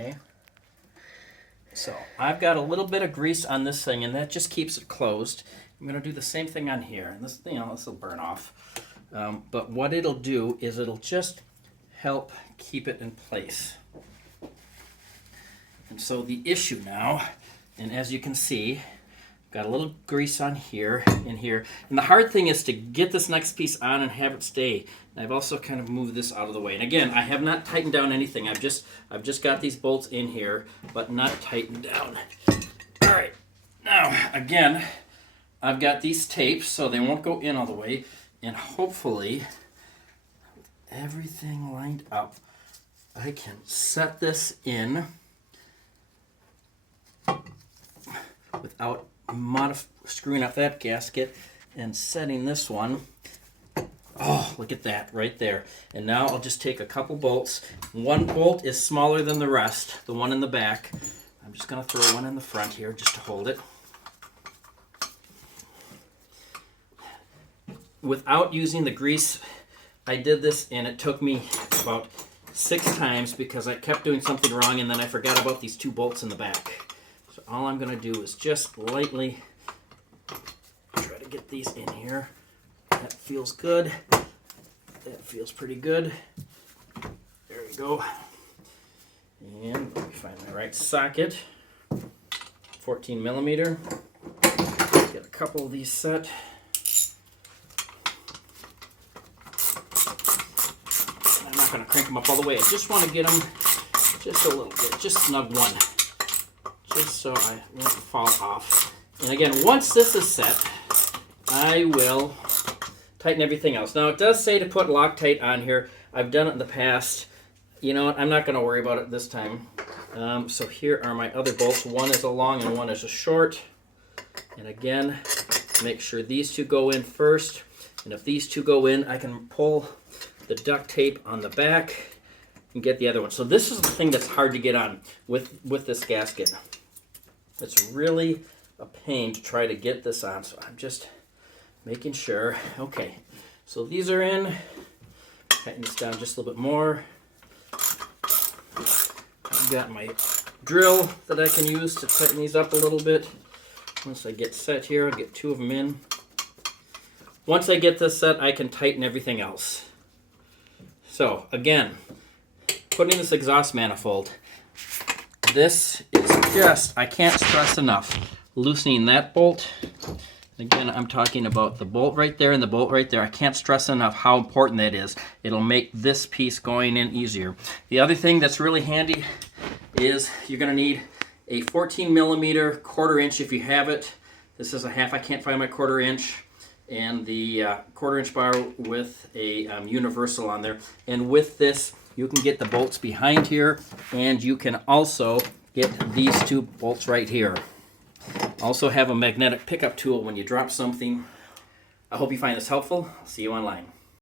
Okay. So I've got a little bit of grease on this thing, and that just keeps it closed. I'm going to do the same thing on here, and this, this will burn off. But what it'll do is it'll just help keep it in place. And so the issue now, and as you can see, got a little grease on here and here. And the hard thing is to get this next piece on and have it stay. And I've also kind of moved this out of the way. And again, I have not tightened down anything. I've just got these bolts in here, but not tightened down. All right. Now, again, I've got these tapes so they won't go in all the way. And hopefully, everything lined up, I can set this in without screwing up that gasket and setting this one. Oh, look at that right there. And now I'll just take a couple bolts. One bolt is smaller than the rest, the one in the back. I'm just going to throw one in the front here just to hold it. Without using the grease, I did this and it took me about 6 times because I kept doing something wrong and then I forgot about these 2 bolts in the back. So all I'm going to do is just lightly try to get these in here. That feels good. That feels pretty good. There we go. And let me find my right socket. 14 millimeter. Get a couple of these set. I'm not going to crank them up all the way. I just want to get them just a little bit, just snug one. Just so I won't fall off. And again, once this is set, I will tighten everything else. Now, it does say to put Loctite on here. I've done it in the past. You know what? I'm not going to worry about it this time. So here are my other bolts. One is a long and one is a short. And again, make sure these 2 go in first. And if these 2 go in, I can pull the duct tape on the back and get the other one. So this is the thing that's hard to get on with this gasket. It's really a pain to try to get this on. So I'm just making sure. Okay, so these are in. Tighten this down just a little bit more. I've got my drill that I can use to tighten these up a little bit. Once I get set here, I'll get 2 of them in. Once I get this set, I can tighten everything else. So again, putting this exhaust manifold, this is just, I can't stress enough, loosening that bolt. Again, I'm talking about the bolt right there and the bolt right there. I can't stress enough how important that is. It'll make this piece going in easier. The other thing that's really handy is you're going to need a 14 millimeter 1/4 inch if you have it. This is a half. I can't find my 1/4 inch. And the 1/4 inch bar with a universal on there. And with this, you can get the bolts behind here, and you can also get these 2 bolts right here. Also have a magnetic pickup tool when you drop something. I hope you find this helpful. I'll see you online.